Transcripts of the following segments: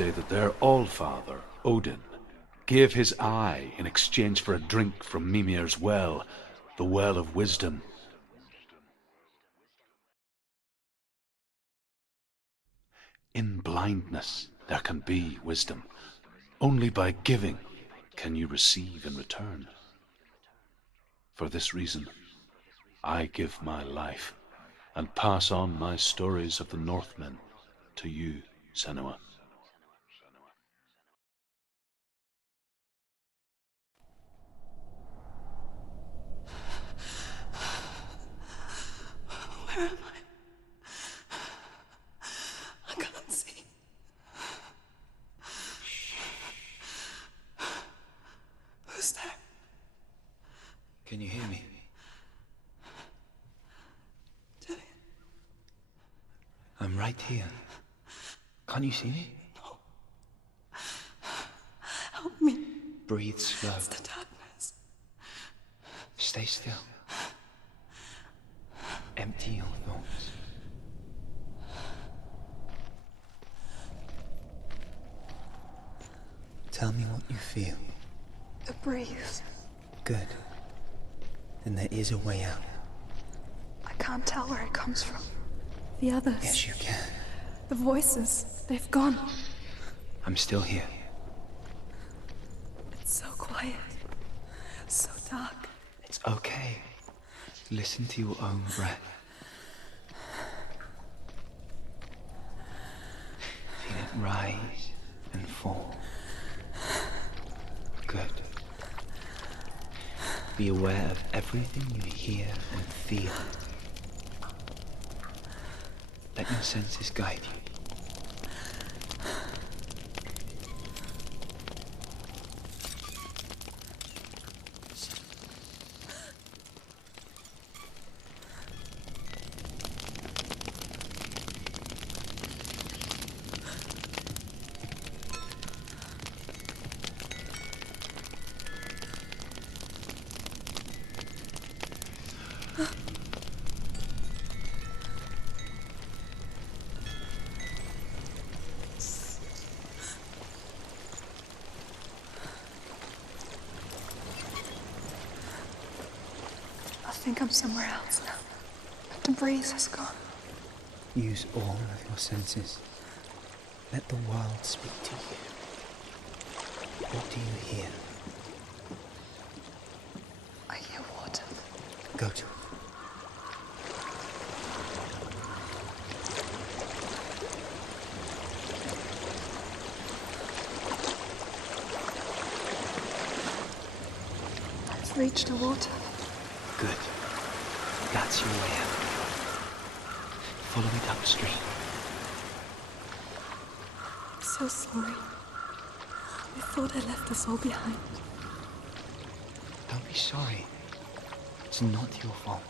say that their Allfather, Odin, gave his eye in exchange for a drink from Mimir's well, the Well of Wisdom. In blindness there can be wisdom. Only by giving can you receive in return. For this reason, I give my life and pass on my stories of the Northmen to you, Senua. Where am I? I can't see. Who's there? Can you hear me? Dillian. I'm right here. Can't you see me? No. Help me. Breathe slow. It's the darkness. Stay still. Empty your thoughts. Tell me what you feel. The breeze. Good. Then there is a way out. I can't tell where it comes from. The others. Yes, you can. The voices. They've gone. I'm still here. It's so quiet. So dark. It's okay. Listen to your own breath. Feel it rise and fall. Good. Be aware of everything you hear and feel. Let your senses guide you. I think I'm somewhere else now. The breeze has gone. Use all of your senses. Let the world speak to you. What do you hear? I hear water. Go to it. I've reached the water. Good. That's your way out. Follow it upstream. I'm so sorry. I thought I left us all behind. Don't be sorry. It's not your fault.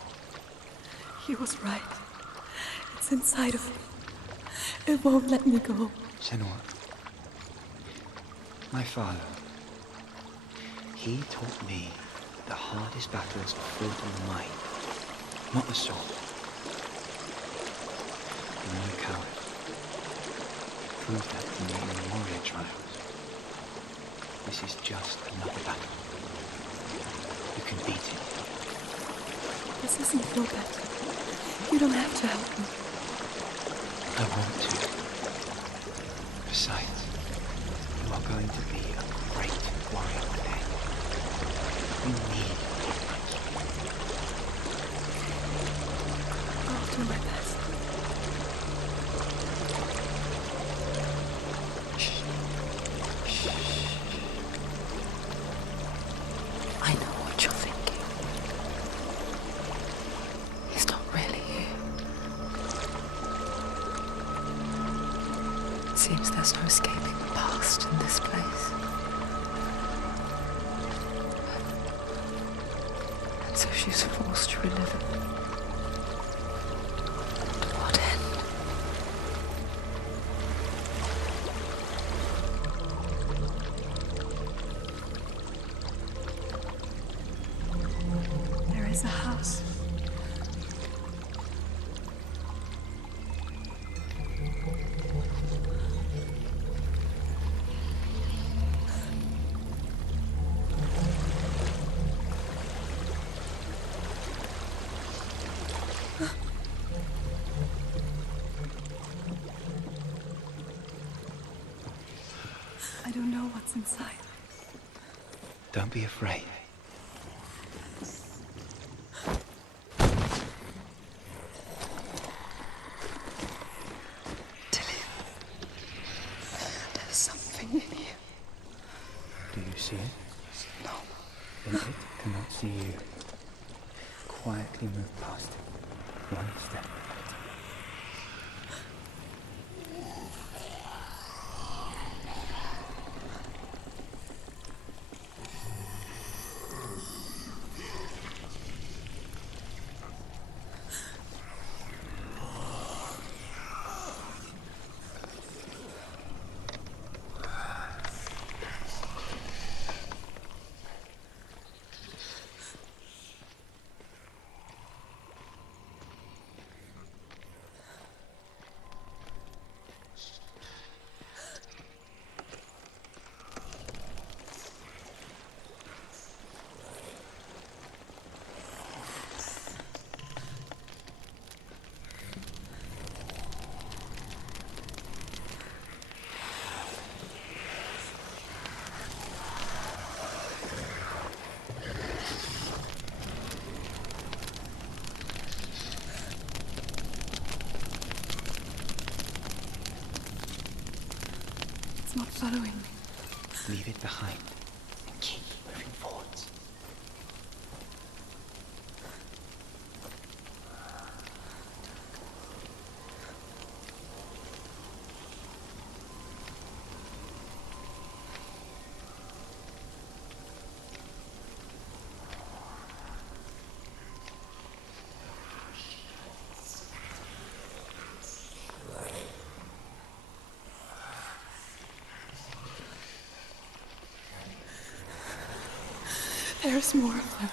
He was right. It's inside of me. It won't let me go. Senua. My father. He taught me that the hardest battles are fought in the mind, not the soul. And I'm a coward. Prove that in the warrior trials. This is just another battle. You can beat it. This isn't your battle. You don't have to help me. I want to. Besides, you are going to be a great warrior today. You need difference. I'll do my best. I know what you're thinking. He's not really here. It seems there's no escaping the past in this place. And so she's forced to relive it. To what end? There is a house. I don't know what's inside. Don't be afraid. Tilly, there's something in here. Do you see it? No. Then it cannot see you. Quietly move past it, one step at a time. It's not following me. Leave it behind and keep moving forwards. There's more of them.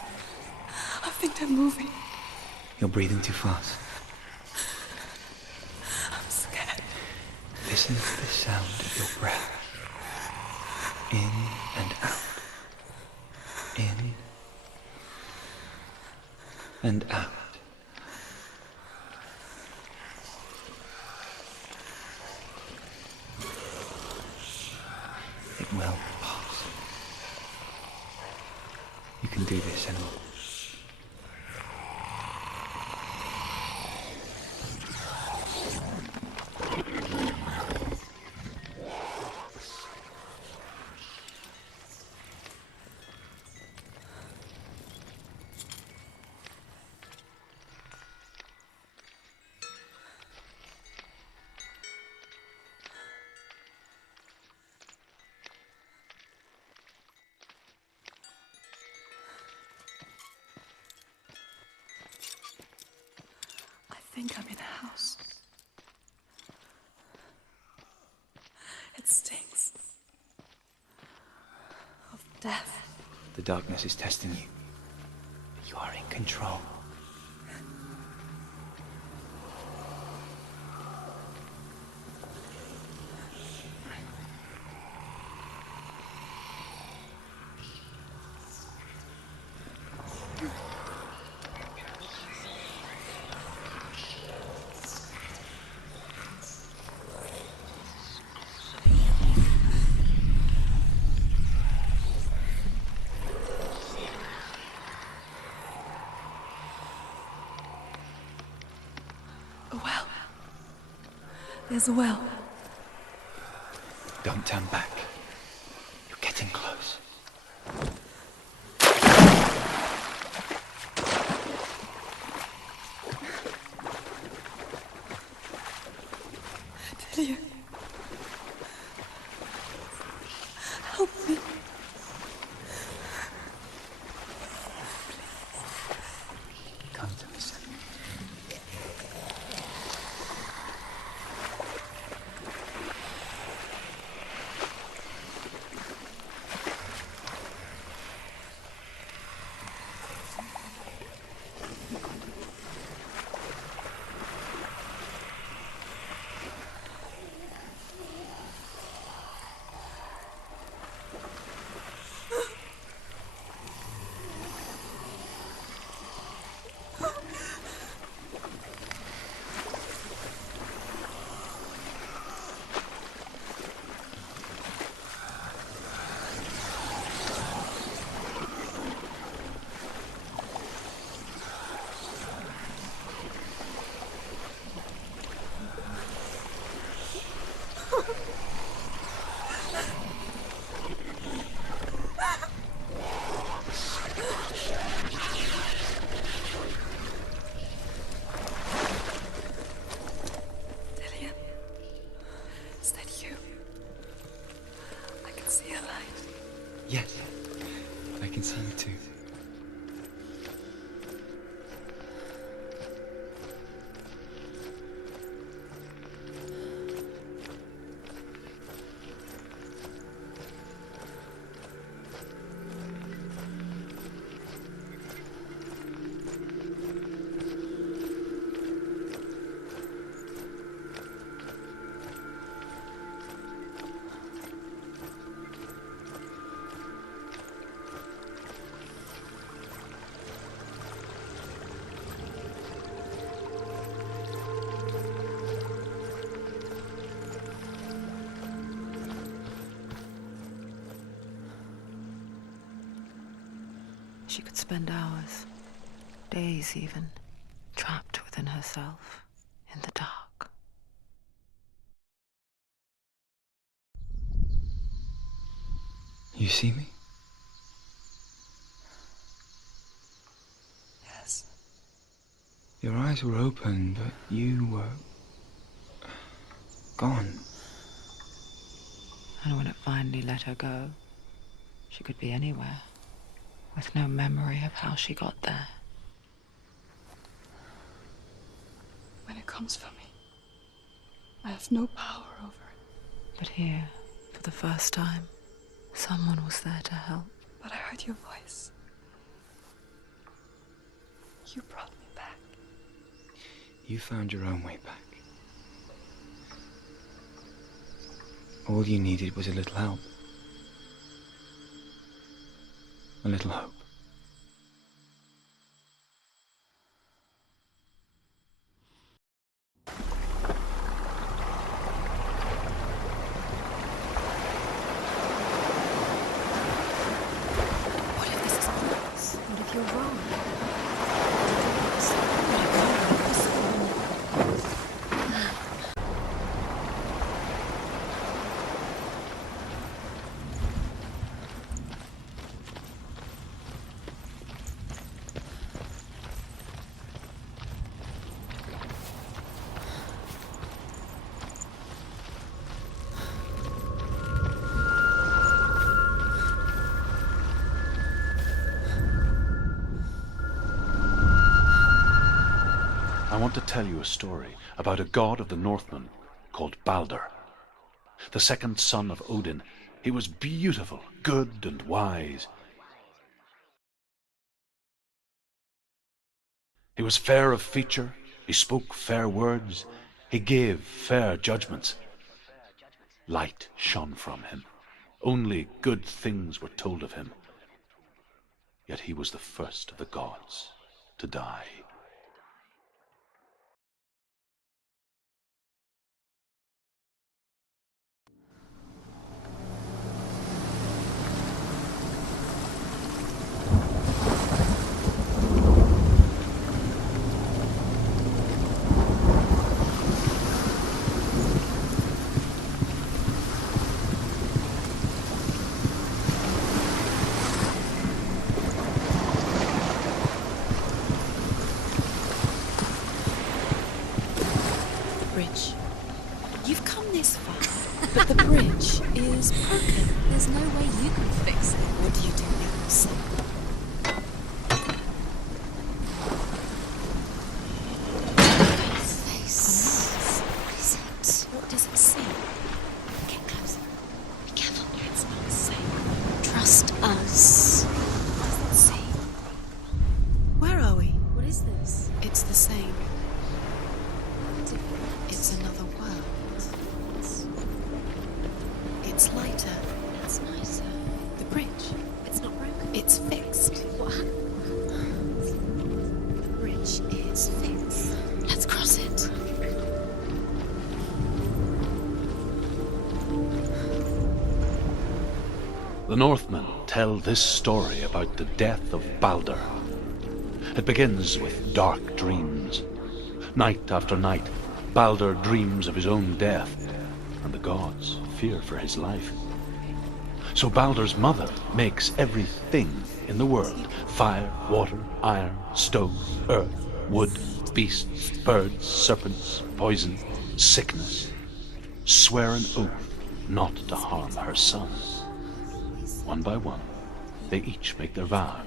I think they're moving. You're breathing too fast. I'm scared. Listen to the sound of your breath. In and out. In and out. It will pass. You can do this, Senua. I think I'm in a house. It stinks of death. The darkness is testing you. You are in control. A well. There's a well. Don't turn back. You're getting close. Delia. Help me. Come to me, Senua. see a light. Yes, I can see you too. She could spend hours, days even, trapped within herself, in the dark. You see me? Yes. Your eyes were open, but you were gone. And when it finally let her go, she could be anywhere, with no memory of how she got there. When it comes for me, I have no power over it. But here, for the first time, someone was there to help. But I heard your voice. You brought me back. You found your own way back. All you needed was a little help. A little hope. What if this is false? What if you're wrong? I want to tell you a story about a god of the Northmen called Balder. The second son of Odin, he was beautiful, good and wise. He was fair of feature, he spoke fair words, he gave fair judgments. Light shone from him. Only good things were told of him. Yet he was the first of the gods to die. Bridge. You've come this far, but the bridge is broken. There's no way you can fix it. What do you do now, Sam? Face. What is it? What does it say? Get closer. Be careful. It's not safe. Trust us. What does it say? Where are we? What is this? It's the same. It's another world. It's lighter. It's nicer. The bridge. It's not broken. It's fixed. What happened? The bridge is fixed. Let's cross it. The Northmen tell this story about the death of Balder. It begins with dark dreams. Night after night, Balder dreams of his own death, and the gods fear for his life. So Balder's mother makes everything in the world: fire, water, iron, stone, earth, wood, beasts, birds, serpents, poison, sickness, swear an oath not to harm her son. one by one, they each make their vow.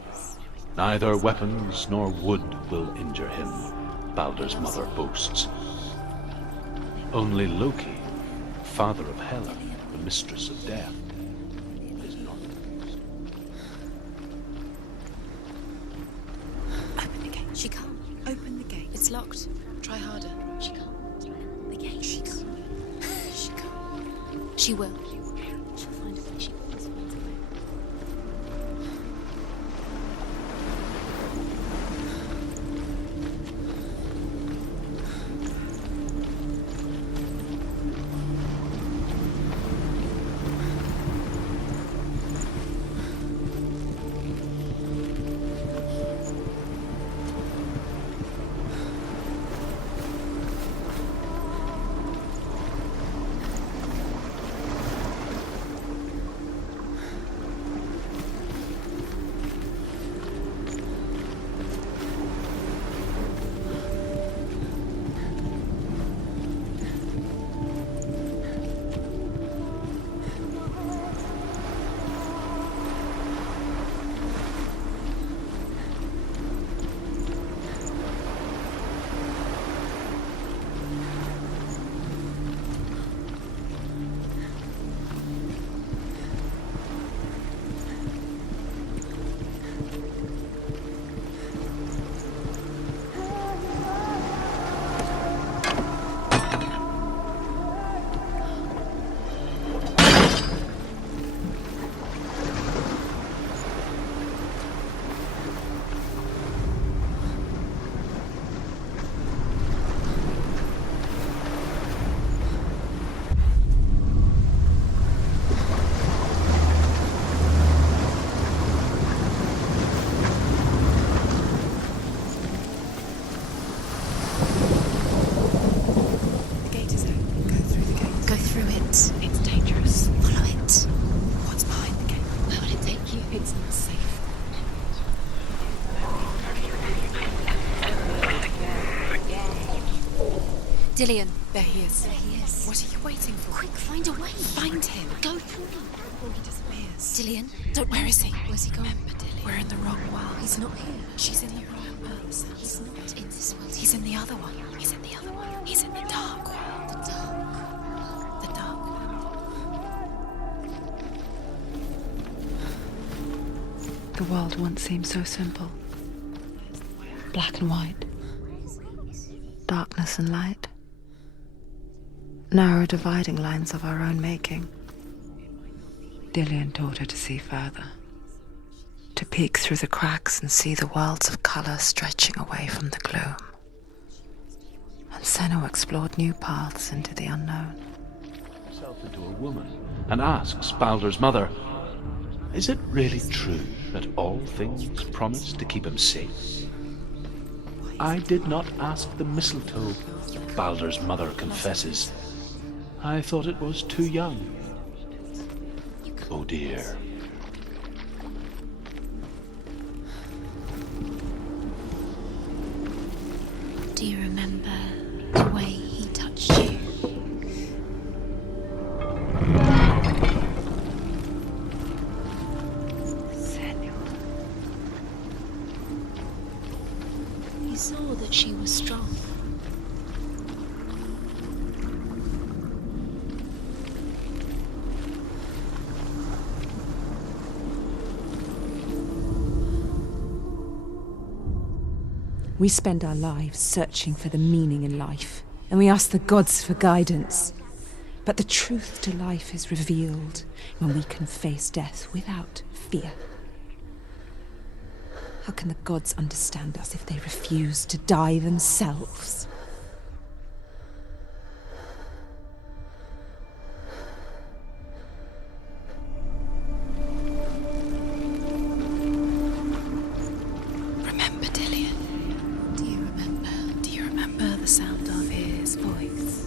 Neither weapons nor wood will injure him, Baldur's mother boasts. Only Loki, father of Hela, the mistress of death, is not. Open the gate. She can't. Open the gate. It's locked. Try harder. She can't. The gate. She can't. She can't. She will. She'll find a way. She always finds a way. Dillion. There he is. There he is. What are you waiting for? Quick, find a way. Find him. Go through. Before he disappears. Dillion, don't. Where is he? Where's he gone? Remember, Dillion. We're in the wrong world. He's not here. She's in the wrong world. He's not in this world. He's in the other one. He's in the other one. He's in the dark world. The dark. The dark world. The world once seemed so simple. Black and white. Darkness and light. Narrow dividing lines of our own making. Dillion taught her to see further. To peek through the cracks and see the worlds of colour stretching away from the gloom. And Senua explored new paths into the unknown. Herself into a woman and asks Baldur's mother, "Is it really true that all things promise to keep him safe?" "I did not ask the mistletoe," Baldur's mother confesses. "I thought it was too young." Oh dear. Do you remember the way he touched you? You saw that she was strong. We spend our lives searching for the meaning in life, and we ask the gods for guidance. But the truth to life is revealed when we can face death without fear. How can the gods understand us if they refuse to die themselves? Remember, Dillion. Do you remember? Do you remember the sound of his voice?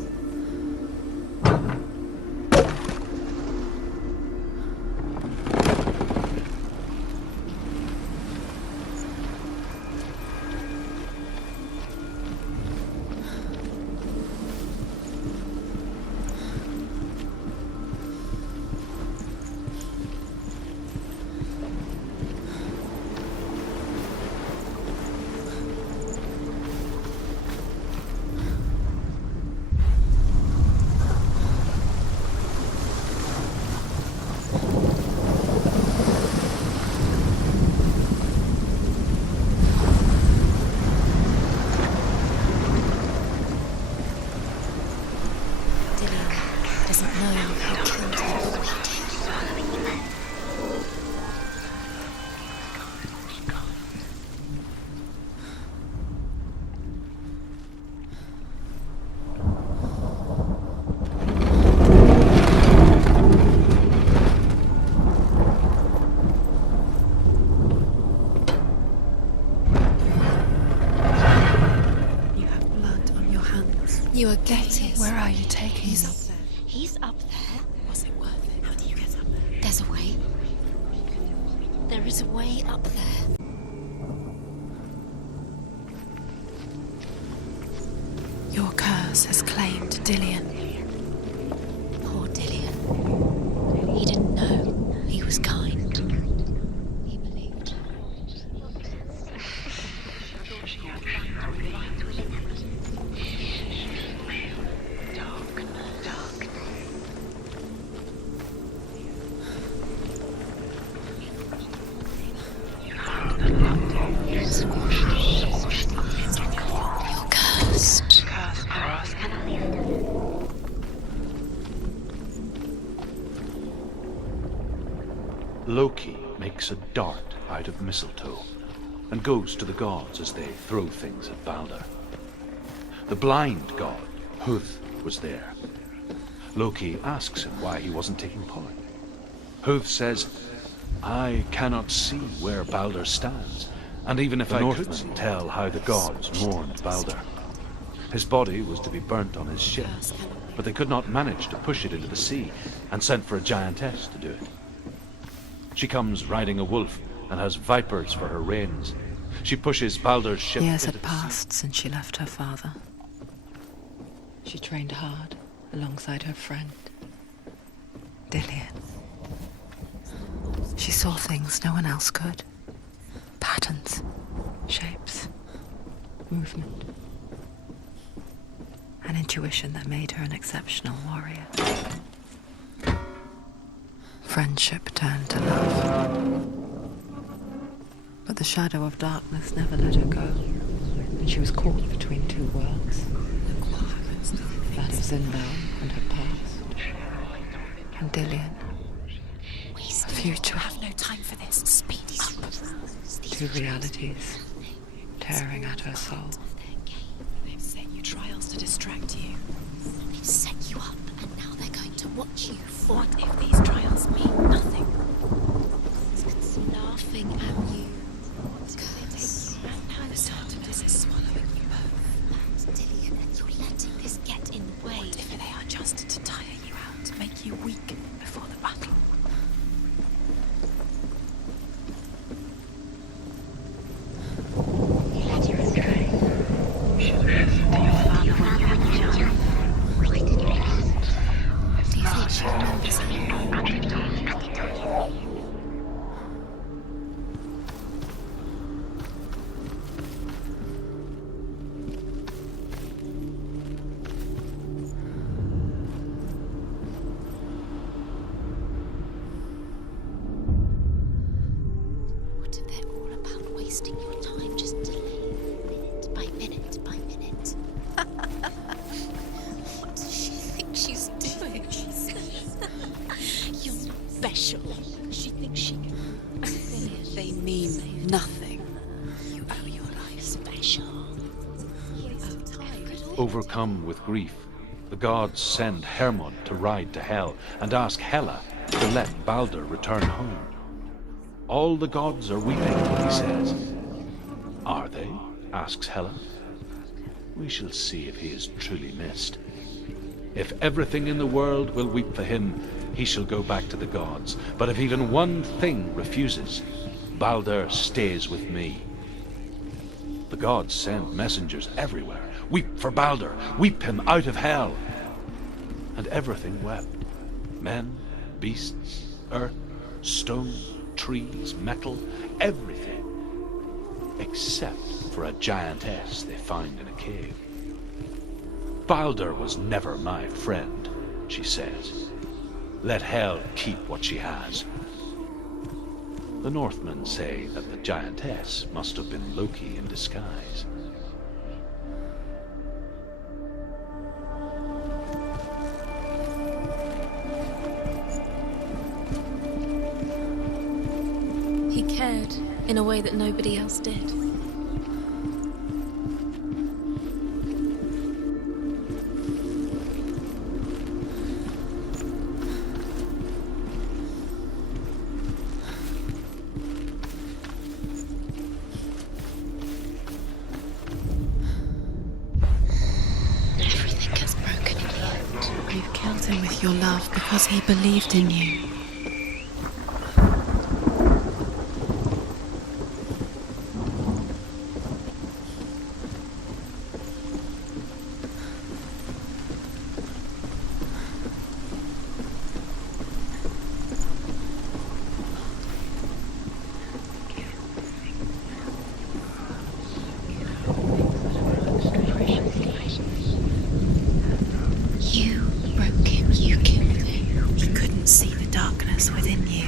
Katie, where are you taking He's me? up there. He's up there. Was it worth it? How do you get up there? There's a way. There is a way up there. Your curse has claimed Dillian. Poor Dillian. He didn't know. He was kind. He believed. You're cursed. Loki makes a dart out of mistletoe and goes to the gods as they throw things at Balder. The blind god, Huth, was there. Loki asks him why he wasn't taking part. Huth says, I cannot see where Balder stands, and even if I could tell how the gods mourned Balder. His body was to be burnt on his ship, but they could not manage to push it into the sea, and sent for a giantess to do it. She comes riding a wolf and has vipers for her reins. She pushes Balder's ship Years into had the sea. passed since she left her father. She trained hard alongside her friend, Dillian. She saw things no one else could. Patterns, shapes, movement. An intuition that made her an exceptional warrior. Friendship turned to love. But the shadow of darkness never let her go, and she was caught between two worlds. That of Zindel and her past, and Dillian, The future. have no time for this. Speed up. Two realities tearing at her soul. They've set you trials to distract you. They've set you up, and now they're going to watch you. What if these trials mean nothing? It's laughing at you. Now the sentiment is swallowing you both. Dillian, and you're letting this get in the way. What if they are just to tire you out, to make you weak before the battle? Do you think she remembers him? What if they're all about wasting your time just delaying minute by minute by minute? What does she think she's doing? You're special. She thinks she can. They mean nothing. You owe your life special. Overcome with grief, the gods send Hermod to ride to Hell and ask Hela to let Balder return home. All the gods are weeping, he says. Are they? Asks Hela. We shall see if he is truly missed. If everything in the world will weep for him, he shall go back to the gods. But if even one thing refuses, Balder stays with me. The gods send messengers everywhere. Weep for Balder, weep him out of hell. And everything wept. Men, beasts, earth, stone, trees, metal, everything. Except for a giantess they find in a cave. Balder was never my friend, she says. Let Hel keep what she has. The Northmen say that the giantess must have been Loki in disguise. He cared in a way that nobody else did. Everything has your love because he believed in you. You broke him, you killed him. He couldn't see the darkness within you.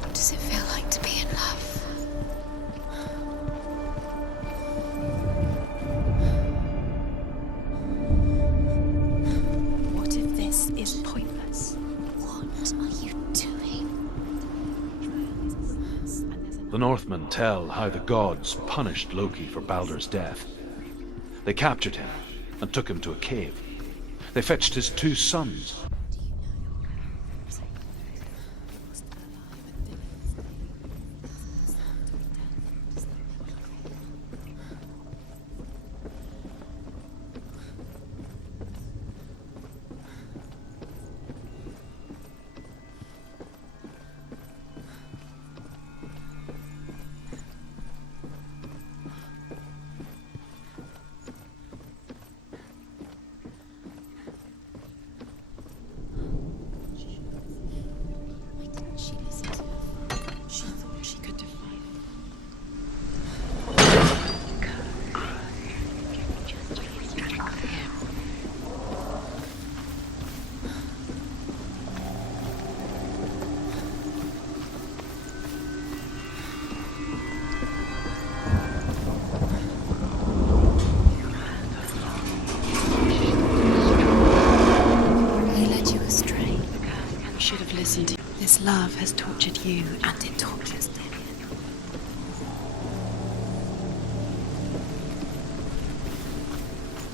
What does it feel like to be in love? What if this is pointless? What are you doing? The Northmen tell how the gods punished Loki for Baldur's death. They captured him and took him to a cave. They fetched his 2 sons. She listened to her. She thought she could defy him. He led you astray. You should have listened to him. This love has tortured you, and it tortures them.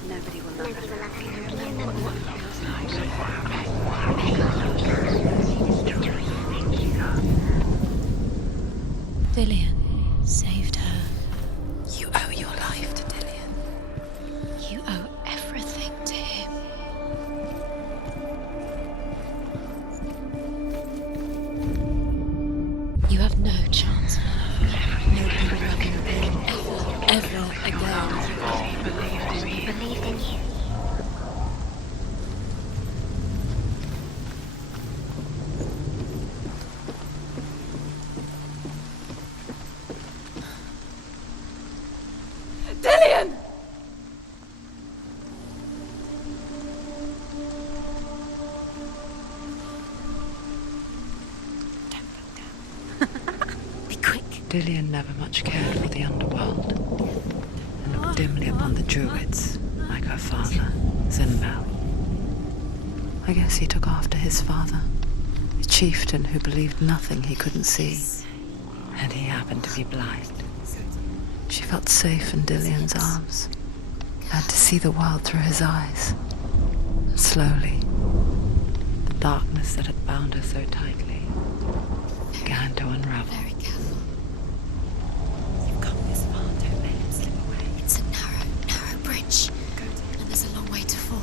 Nobody will love Dillian saved her. You owe your life to Dillian. You owe everything to him. You have no chance in love. Nobody will love you again, ever again. He believed in you. Dillian! Be quick. Dillian never much cared for the underworld, and looked dimly upon the druids, like her father, Zimbel. I guess he took after his father, a chieftain who believed nothing he couldn't see, and he happened to be blind. She felt safe in Dillian's arms, had to see the world through his eyes. And slowly, the darkness that had bound her so tightly began to unravel. Very careful. You've come this far, don't let him slip away. It's a narrow bridge. And there's a long way to fall.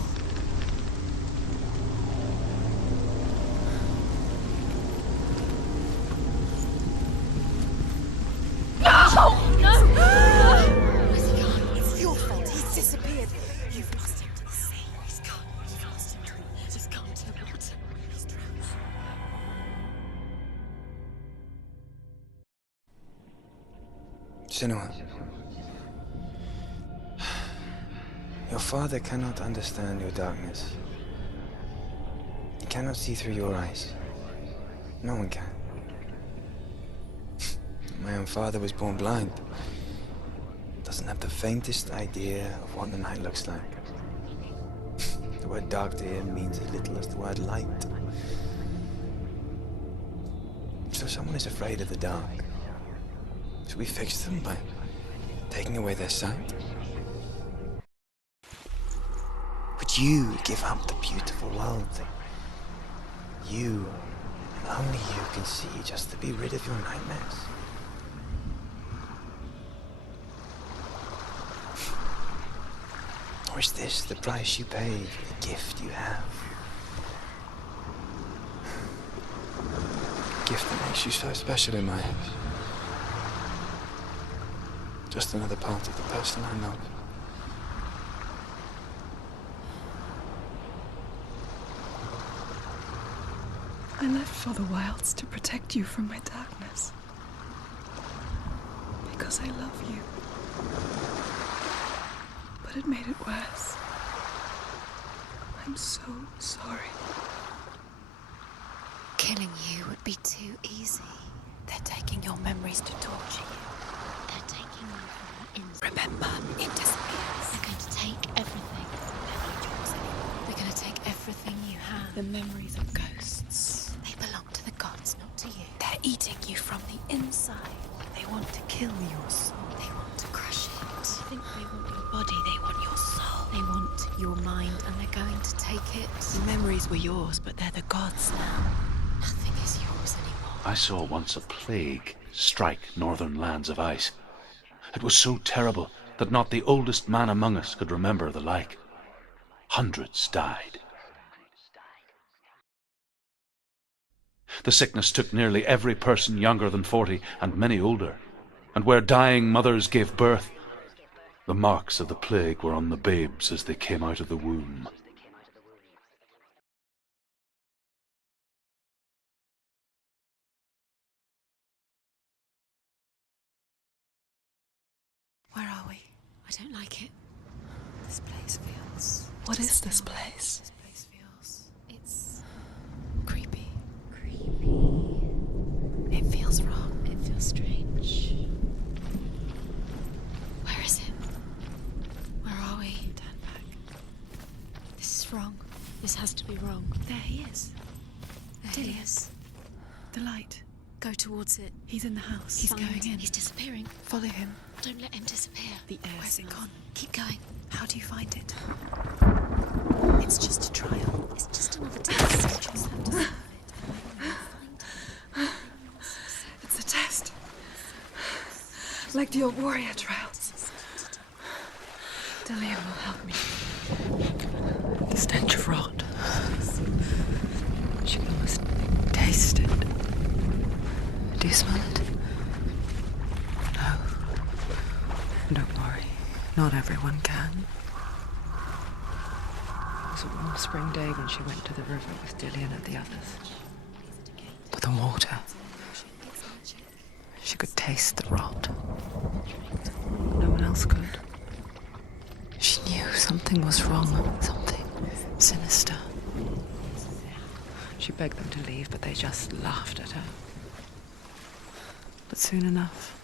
Where's he gone? It's your fault. He's disappeared. You've lost him to the sea. He's gone. You've lost him to the... He's gone to the water. He's drowned. Senua, your father cannot understand your darkness. He cannot see through your eyes. No one can. My own father was born blind. Doesn't have the faintest idea of what the night looks like. The word dark to him means as little as the word light. So someone is afraid of the dark. Should we fix them by taking away their sight? Would you give up the beautiful world that you Only you can see just to be rid of your nightmares. Or is this the price you pay for the gift you have? A gift that makes you so special in my eyes. Just another part of the person I love. I left for the wilds to protect you from my darkness. Because I love you. But it made it worse. I'm so sorry. Killing you would be too easy. They're taking your memories to torture you. They're taking you from the inside. Remember, it disappears. They're going to take everything. They're going to take everything you have. The memories of ghosts. They belong to the gods, not to you. They're eating you from the inside. They want to kill your soul. They want to crush it. They think they want your body, they want your soul. They want your mind, and they're going to take it. The memories were yours, but they're the gods now. Nothing is yours anymore. I saw once a plague strike northern lands of ice. It was so terrible that not the oldest man among us could remember the like. Hundreds died. The sickness took nearly every person younger than 40 and many older. And where dying mothers gave birth, the marks of the plague were on the babes as they came out of the womb. Where are we? I don't like it. This place feels... What is this place? This place feels... It's... creepy. It feels wrong. It feels strange. Where is it? Where are we? Turn back. This is wrong. This has to be wrong. There he is. There he is. The light. Go towards it. He's in the house. He's going in. He's disappearing. Follow him. Don't let him disappear. The air Where's it smells. gone? Keep going. How do you find it? It's just a trial. It's just another test. You just have to solve it. It's a test. Like the old warrior trials. Dillian will help me. The stench of rot. She can almost taste it. Do you smell it? No. Don't worry. Not everyone can. It was a warm spring day when she went to the river with Dillian and the others. But the water... She could taste the rot. No one else could. She knew something was wrong. Something sinister. She begged them to leave, but they just laughed at her. But soon enough,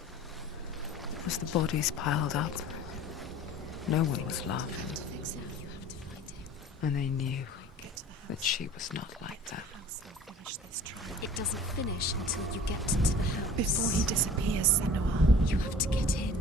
as the bodies piled up, no one was laughing. And they knew that she was not like that. It doesn't finish until you get to the house. Before he disappears, senua. You have to get in.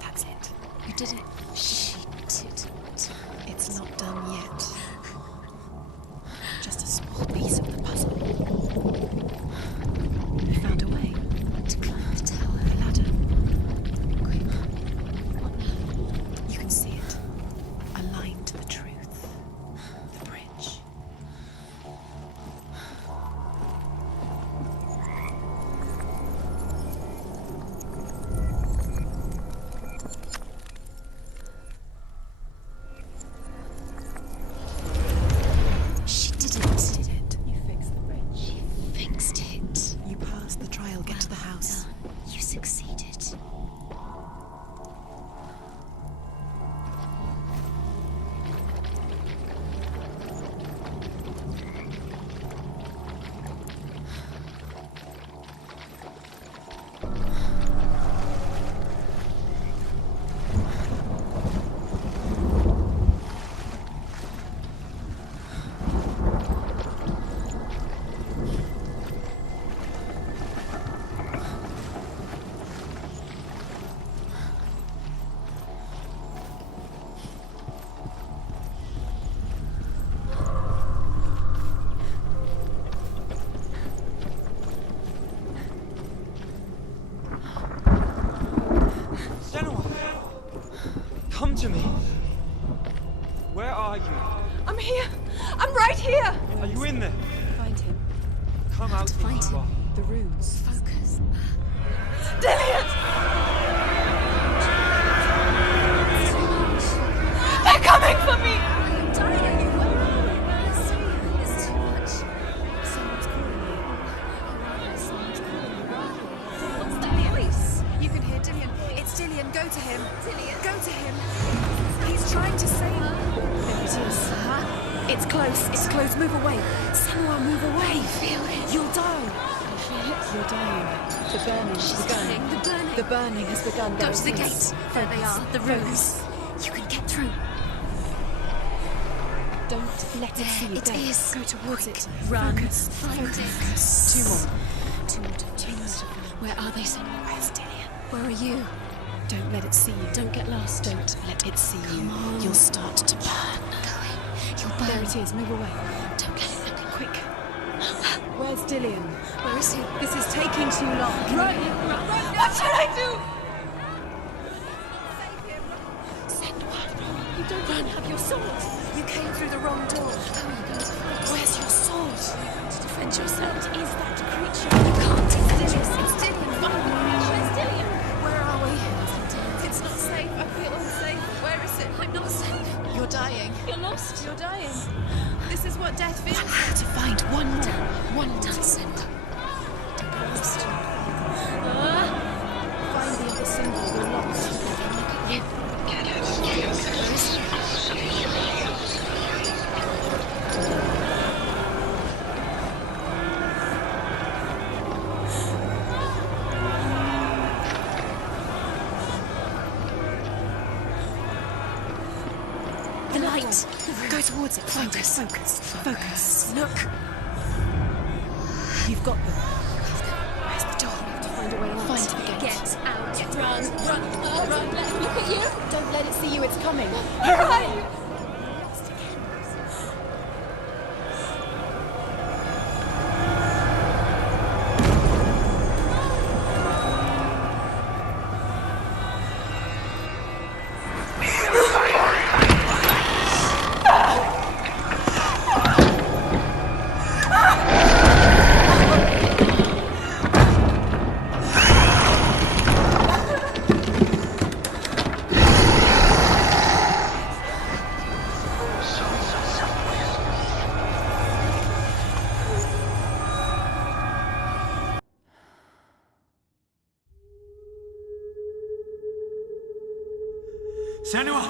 That's it. You did it. She did it. It's not done yet. Just a small piece of the puzzle. I found a way. To climb the tower. The ladder. Quick. What now? You can see it. A line to the truth. The bridge. She did it. Did it. Come to me. Where are you? I'm here. I'm right here. Are you in there? Find him. Come out. to find if you him. are. The runes. Focus. Dillian! They're coming for me! I'm dying. It's too much. Someone's calling you. Someone's calling you. What's that voice? You can hear Dillian. It's Dillian. Go to him. Dillian? Go to him. He's trying to save her. There it is. It's close. It's close. Move away. Senua, move away. Feel it. You'll die. I feel it. You're dying. The burning has She's begun. dying. The burning. The burning has begun. Go to the gate. There they are. The runes. You can get through. Don't let it see you. It There. is. Go towards it. Run. Focus. Find Focus. it. Two more. Two more. Where are they, Senua? Where's Dillian? Where are you? Don't let it see you. Don't get lost. Don't let it see you. on. You'll start to burn. Going. You'll burn. There it is. Move away. Don't let it look. Quick. Where's Dillian? Where is he? This is taking too long. Run. What should I do? Senua. You don't even have your sword. You came through the wrong door. Where's your sword? To defend yourself. What is that creature? You can't defend yourself. It's Dillian. Find the creature. It's Dillian. Where are we? It's not safe. I feel unsafe. Where is it? I'm not safe. You're dying. You're lost. You're dying. This is what death feels One like. more. To find one more. One done, Senua. Lost. Find the other symbol. We're lost. You. Where is he? The light. Go towards it. Focus. Focus. Focus. Look. You've got them. Where's the door? We have to find a way out. Find the gate. Get out. Run. Run. Let him look at you. Don't let it see you. It's coming. Hurry! Senua!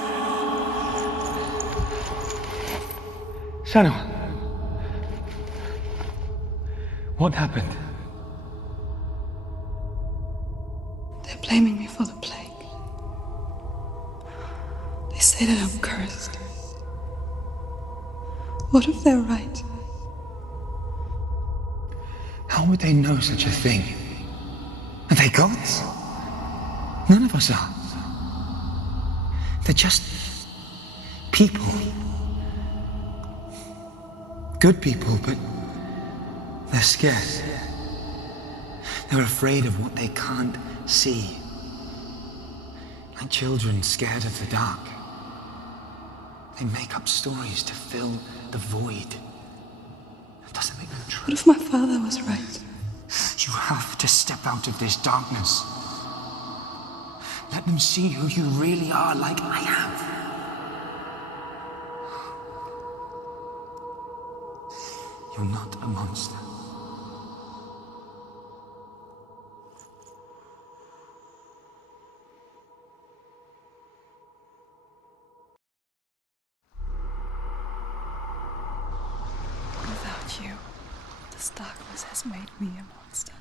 Senua! What happened? They're blaming me for the plague. They say that I'm cursed. What if they're right? How would they know such a thing? Are they gods? None of us are. They're just people. Good people, but they're scared. They're afraid of what they can't see. Like children scared of the dark. They make up stories to fill the void. That doesn't make them true. What if my father was right? You have to step out of this darkness. Let them see who you really are, like I have. You're not a monster. Without you, this darkness has made me a monster.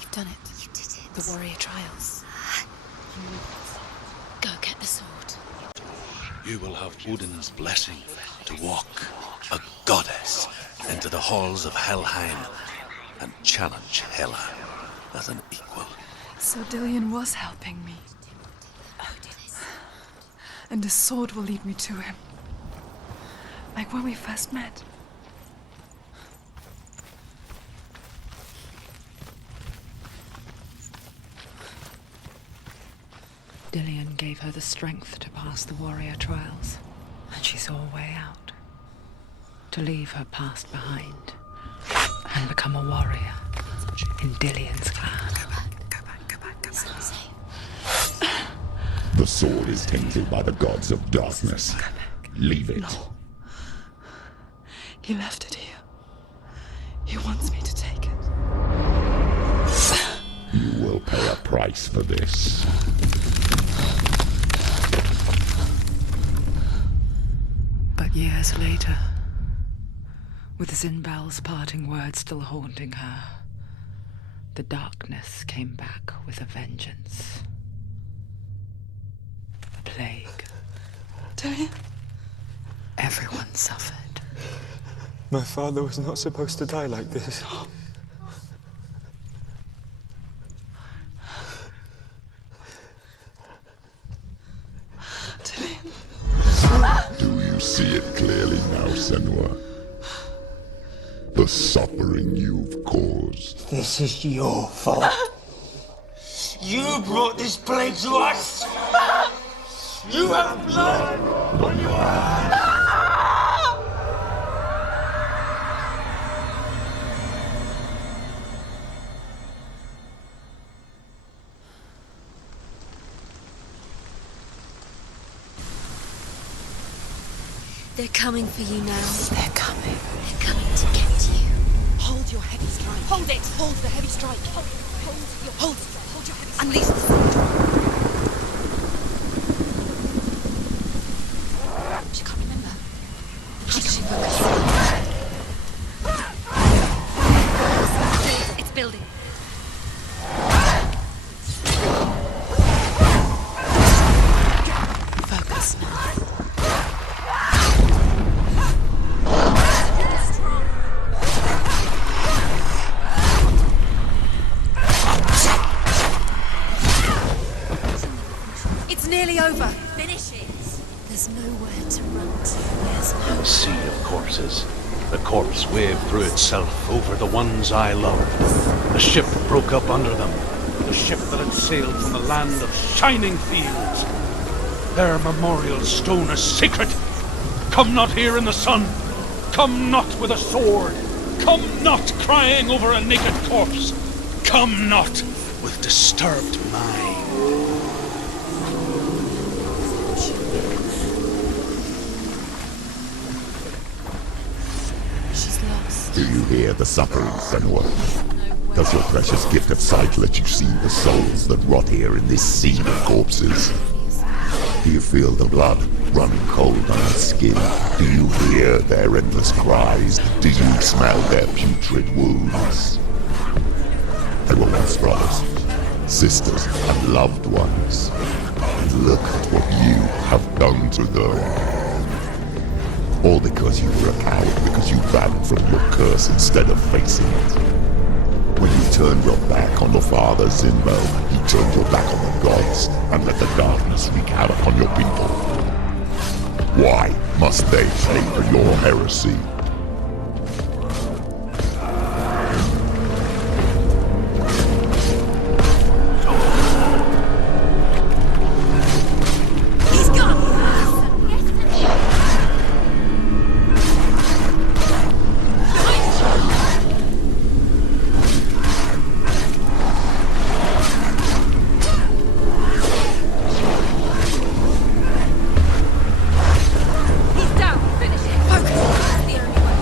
You've done it. You did it. The warrior trials. Go get the sword. You will have Odin's blessing to walk, a goddess, into the halls of Helheim and challenge Hela as an equal. So Dillian was helping me. And the sword will lead me to him. Like when we first met. Dillian gave her the strength to pass the warrior trials, and she saw a way out. To leave her past behind and become a warrior in Dillian's clan. Go back. It's not safe. The sword is tainted by the gods of darkness. Leave it. No. He left it here. He wants me to take it. You will pay a price for this. But years later, with Zinbal's parting words still haunting her, the darkness came back with a vengeance. A plague. Dillian? Everyone suffered. My father was not supposed to die like this. Do you see it clearly now, Senua? The suffering you've caused. This is your fault. You brought this plague to us! You have blood on your hands! They're coming for you now. They're coming. They're coming to get you. Hold your heavy strike. Hold it. Hold the heavy strike. Hold your heavy strike. Unleash the sword. She can't remember. How did she focus? It's building. Focus now. It's nearly over. Finish it. There's nowhere to run to. There's no... Sea of corpses. The corpse waved through itself over the ones I loved. The ship broke up under them. The ship that had sailed from the land of shining fields. Their memorial stone is sacred. Come not here in the sun. Come not with a sword. Come not crying over a naked corpse. Come not with disturbed mind. She's lost. Do you hear the suffering, Senua? Does your precious gift of sight let you see the souls that rot here in this sea of corpses? Do you feel the blood run cold on her skin? Do you hear their endless cries? Do you smell their putrid wounds? They were once brothers, sisters, and loved ones. And look at what you have done to them. All because you were a coward, because you ran from your curse instead of facing it. When you turned your back on your father, Zinbo, you turned your back on the gods and let the darkness wreak havoc on your people. Why must they pay for your heresy? He's gone! He's down. Finish it. Focus. That's the only way.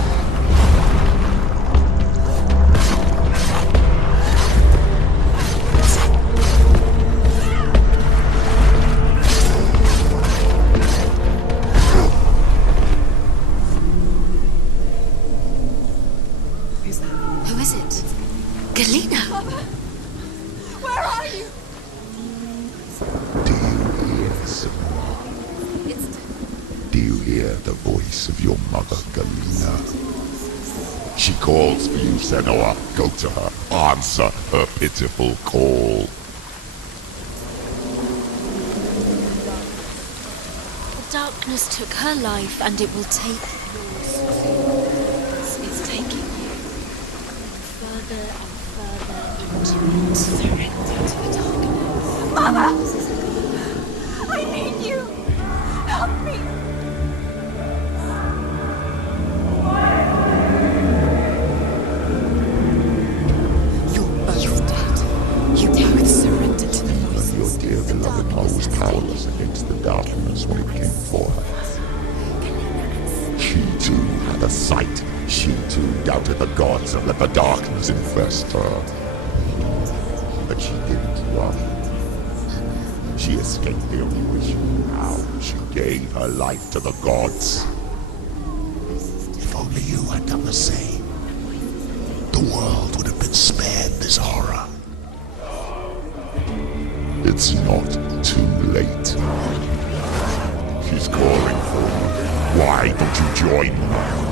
Who is it? Galena! Where are you? Do you hear, Senua? It's... Do you hear the voice of your mother, Galena? She calls for you, Senua. Go to her. Answer her pitiful call. The darkness took her life, and it will take yours. It's taking you further and further into it. Surrender to the darkness. Mother! the sight, she too doubted the gods and let the darkness infest her. But she didn't run. She escaped the illusion. Now she gave her life to the gods. If only you had done the same, the world would have been spared this horror. It's not too late. She's calling for you. Why don't you join her?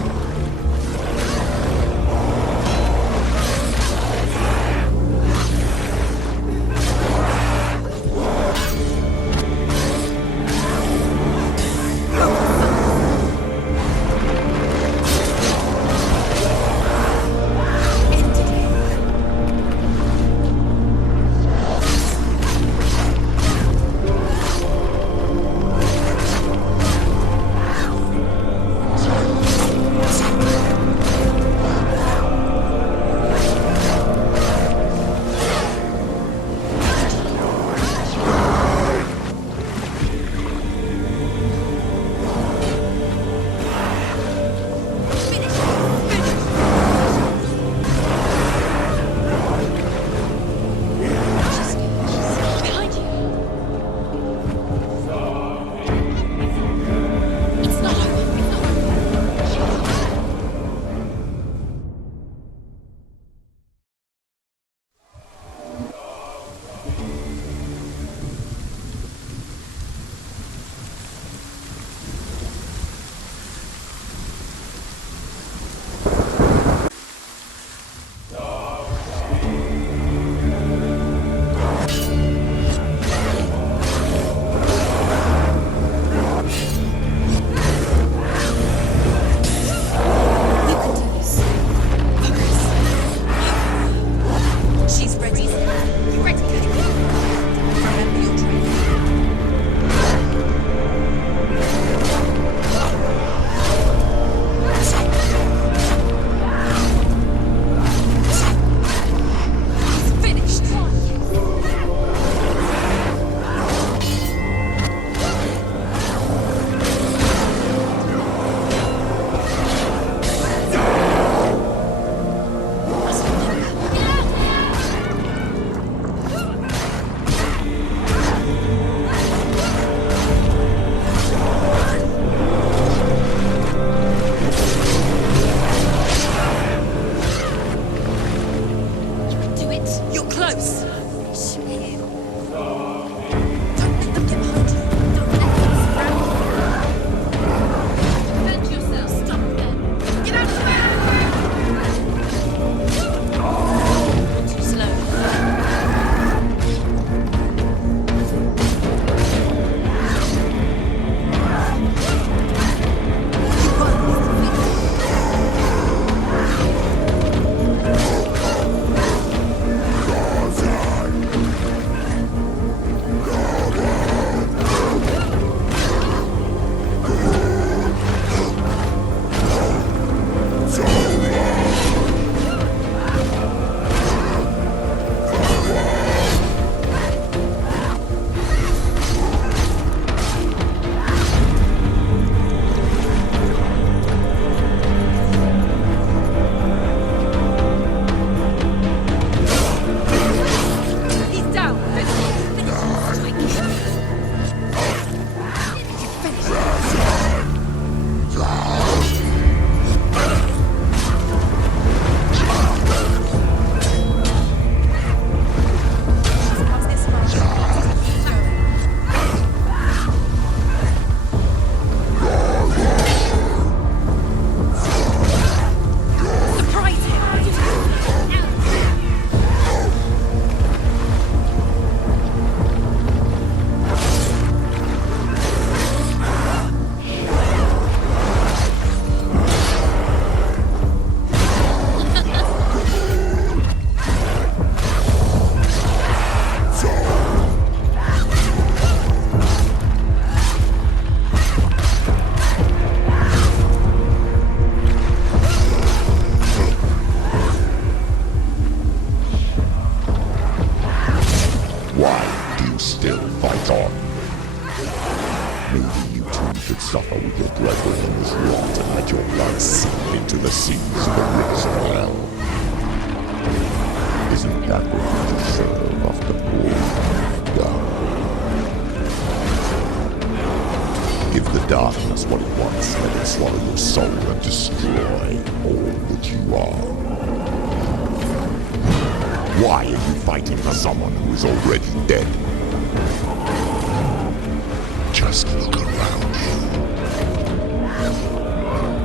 Why do you still fight on? Maybe you too should suffer with your brethren in this rot and let your blood seep into the seas of the rivers of hell. Isn't that what you deserve after all you've done? Give the darkness what it wants, let it swallow your soul and destroy all that you are. Why are you fighting for someone who is already dead? Just look around you.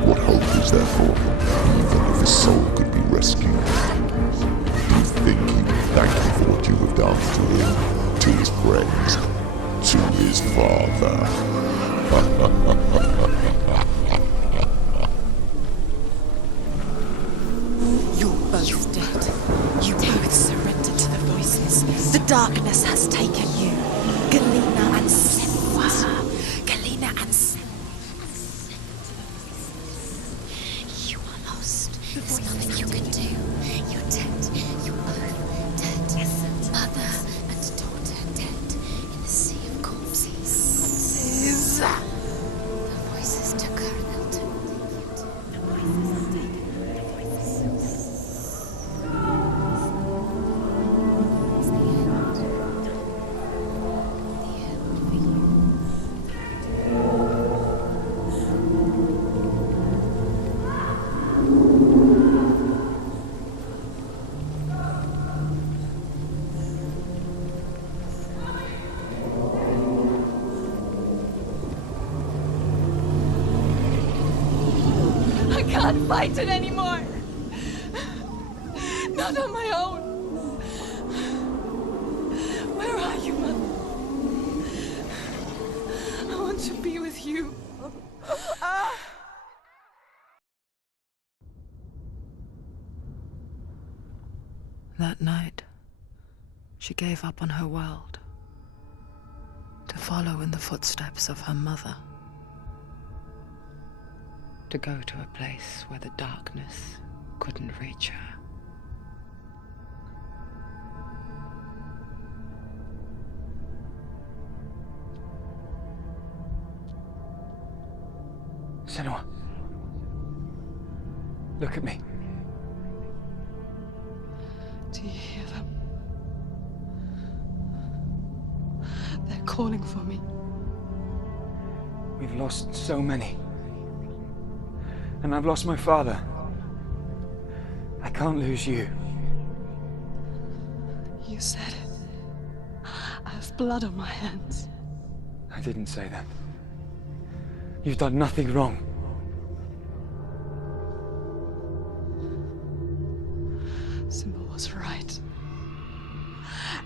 What hope is there for him, even if his soul could be rescued? Do you think he will thank you for what you have done to him, to his friends, to his father? You're both dead. You both surrendered to the voices. The darkness has taken you. Galena and senua. Galena and senua. You are lost. There's nothing you can do. You're dead. You're both dead. Mother and daughter dead in the sea of corpses. The voices took her and they'll take the voices take the voices. It's the end. The end for you. I can't fight it anymore. Not on my own. Where are you, Mother? I want to be with you. That night, she gave up on her world to follow in the footsteps of her mother, to go to a place where the darkness couldn't reach her. Senua. Look at me. Do you hear them? They're calling for me. We've lost so many. And I've lost my father. I can't lose you. You said it. I have blood on my hands. I didn't say that. You've done nothing wrong. Symbol was right.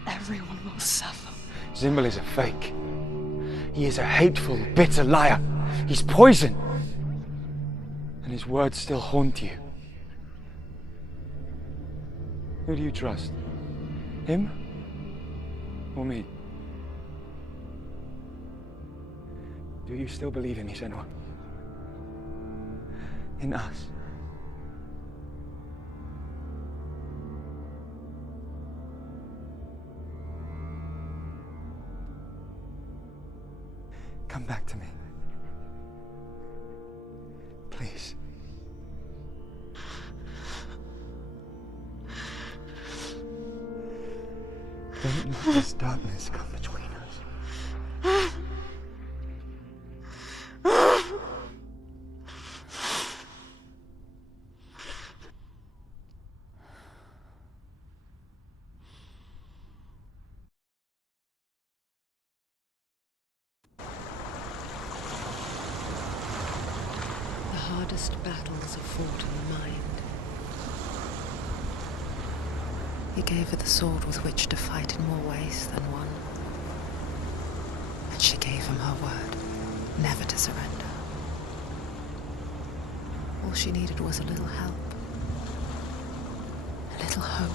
Everyone will suffer. Zimbel is a fake. He is a hateful, bitter liar. He's poison. And his words still haunt you. Who do you trust? Him? Or me? Do you still believe in me, Senua? In us? Come back to me. Please. Don't let this darkness come between us. The hardest battles are fought in the mind. He gave her the sword with which to fight in more ways than one. And she gave him her word, never to surrender. All she needed was a little help, a little hope.